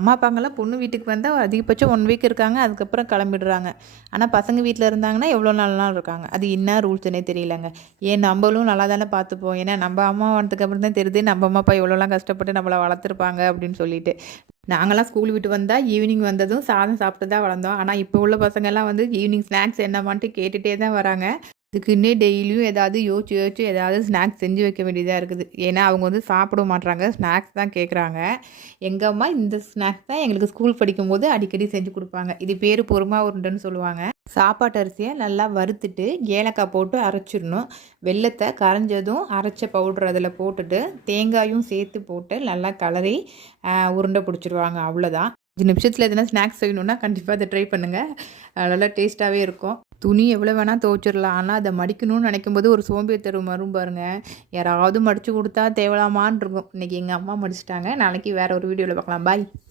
அம்மா அப்பாங்கலாம் பொண்ணு வீட்டுக்கு வந்தா அதிகபட்சம் 1 வீக் இருக்காங்க. அதுக்கப்புறம் கிளம்பிடுறாங்க. ஆனா பசங்க வீட்ல இருந்தாங்கன்னா எவ்வளோ நாள் இருக்காங்க. அது என்ன ரூல்ஸ்ன்னே தெரியலங்க. ஏன் நம்பளும் நல்லா தானே பார்த்துப்போம். ஏன்னா நம்ம அம்மா வந்ததுக்கு அப்புறம் தான் தெரியுது நம்ம அம்மா அப்பா எவ்வளோலாம் கஷ்டப்பட்டு நம்மள வளர்த்துருப்பாங்க அப்படின்னு சொல்லிட்டு. நாங்கலாம் ஸ்கூல் விட்டு வந்தா ஈவினிங் வந்ததும் சாதம் சாப்பிட்டு தான் வளர்ந்தோம். ஆனா இப்போ உள்ள பசங்கலாம் வந்து ஈவினிங் ஸ்நாக்ஸ் என்னமான்ட்டு கேட்டுட்டே தான் வராங்க. இதுக்குன்னே டெய்லியும் ஏதாவது யோசிச்சு யோசிச்சு ஏதாவது ஸ்நாக்ஸ் செஞ்சு வைக்க வேண்டியதா இருக்குது. ஏன்னா அவங்க வந்து சாப்பிட மாட்றாங்க. ஸ்நாக்ஸ் தான் கேட்குறாங்க. எங்க அம்மா இந்த ஸ்நாக்ஸ் தான் எங்களுக்கு ஸ்கூல் படிக்கும்போது அடிக்கடி செஞ்சு குடுப்பாங்க. இது பேரு பொறுமா உருண்டைன்னு சொல்லுவாங்க. சாப்பாட்டு அரிசிய நல்லா வறுத்துட்டு, ஏலக்காய் போட்டு அரைச்சிடணும். வெல்லத்த கரைஞ்சதும் அரைச்ச பவுடர் அதில போட்டுட்டு, தேங்காயும் சேர்த்து போட்டு நல்லா கலரி உருண்டை பிடிச்சிருவாங்க. அவ்வளோதான். 5 நிமிஷத்துல எதனா ஸ்நாக்ஸ் செய்யணும்னா கண்டிப்பா அத ட்ரை பண்ணுங்க. நல்லா டேஸ்ட்டாவே இருக்கும். துணி எவ்வளோ வேணா துவைச்சிடலாம். ஆனா அத மடிக்கணும்னு நினைக்கும்போது ஒரு சோம்பேறித்தனம் வரும் பாருங்க. யாராவது மடிச்சு குடுத்தா தேவலாமான்னு இருக்கும். இன்னைக்கு எங்க அம்மா மடிச்சுட்டாங்க. நாளைக்கு வேற ஒரு வீடியோல பார்க்கலாம். பாய்.